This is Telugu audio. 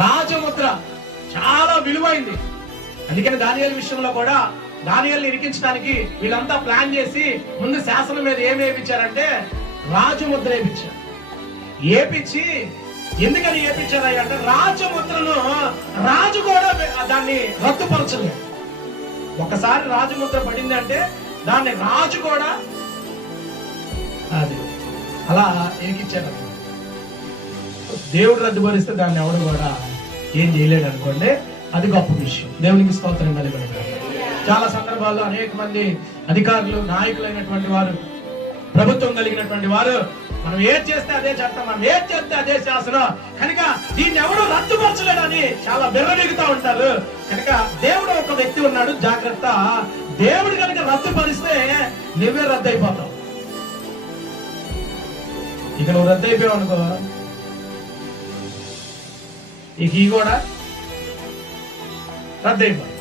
రాజముద్ర చాలా విలువైంది. అందుకని దానియేలు విషయంలో కూడా దానియేలుని ఇరికించడానికి వీళ్ళంతా ప్లాన్ చేసి ముందు శాసనం మీద ఏమి వేయించారంటే రాజముద్ర వేయించారు. ఏపించి ఎందుకని ఏపించారు అంటే రాజముద్రను రాజు కూడా దాన్ని రద్దుపరచలేదు. ఒకసారి రాజముద్ర పడింది అంటే దాన్ని రాజు కూడా అది అలా ఎరికిచ్చారు. దేవుడు రద్దుపరిస్తే దాన్ని ఎవడు కూడా ఏం చేయలేడు అనుకోండి. అది గొప్ప విషయం. దేవునికి స్తోత్రం కలుగును. చాలా సందర్భాల్లో అనేక మంది అధికారులు, నాయకులైనటువంటి వారు, ప్రభుత్వం కలిగినటువంటి వారు మనం ఏం చేస్తే అదే చట్టం, మనం ఏం చేస్తే అదే శాసనం, కనుక దీన్ని ఎవడు రద్దుపరచలేడని చాలా బెర్రబెగుతా ఉంటారు. కనుక దేవుడు ఒక వ్యక్తి ఉన్నాడు, జాగ్రత్త. దేవుడు కనుక రద్దుపరిస్తే నువ్వే రద్దు అయిపోతావు. ఇక నువ్వు రద్దు అయిపోయావు అనుకో, ఇక ఈ కూడా రద్దు అయిపోతావు.